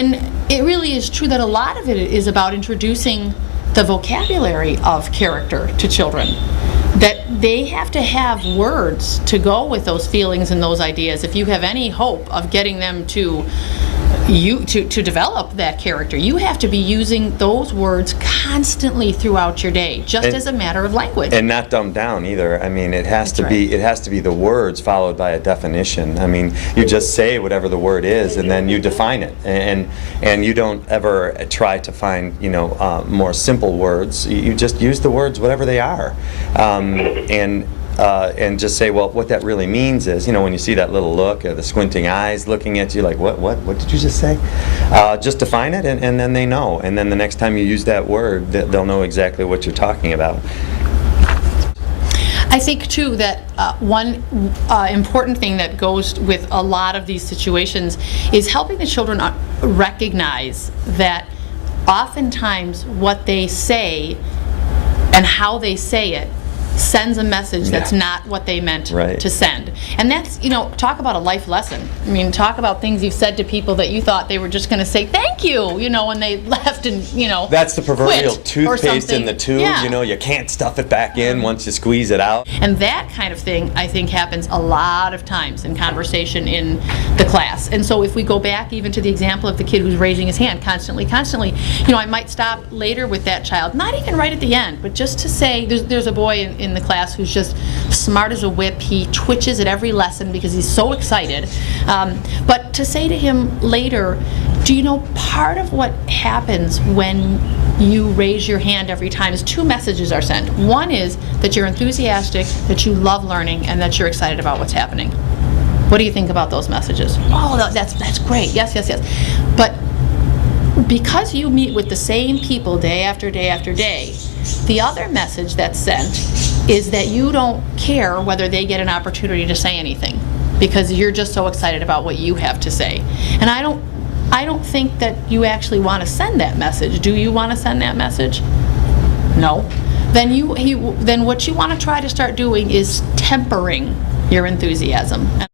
And it really is true that a lot of it is about introducing the vocabulary of character to children. That they have to have words to go with those feelings and those ideas. If you have any hope of getting them to develop that character, you have to be using those words constantly throughout your day, just as a matter of language. And not dumbed down either. I mean, it has to be the words followed by a definition. I mean, you just say whatever the word is, and then you define it, and you don't ever try to find more simple words. You just use the words whatever they are, and just say, well, what that really means is, when you see that little look, the squinting eyes looking at you like, what did you just say? Just define it, and then they know. And then the next time you use that word, they'll know exactly what you're talking about. I think, too, that one important thing that goes with a lot of these situations is helping the children recognize that oftentimes what they say and how they say it sends a message that's not what they meant to send. And that's, talk about a life lesson. I mean, talk about things you've said to people that you thought they were just going to say thank you, when they left and, That's the proverbial toothpaste in the tube, Yeah. You can't stuff it back in once you squeeze it out. And that kind of thing, I think, happens a lot of times in conversation in the class. And so if we go back even to the example of the kid who's raising his hand constantly, I might stop later with that child, not even right at the end, but just to say, there's a boy in the class who's just smart as a whip. He twitches at every lesson because he's so excited. But to say to him later, do you know part of what happens when you raise your hand every time is two messages are sent. One is that you're enthusiastic, that you love learning, and that you're excited about what's happening. What do you think about those messages? Oh, that's great. Yes. But because you meet with the same people day after day after day, the other message that's sent is that you don't care whether they get an opportunity to say anything because you're just so excited about what you have to say. And I don't think that you actually want to send that message. Do you want to send that message? No. Then what you want to try to start doing is tempering your enthusiasm.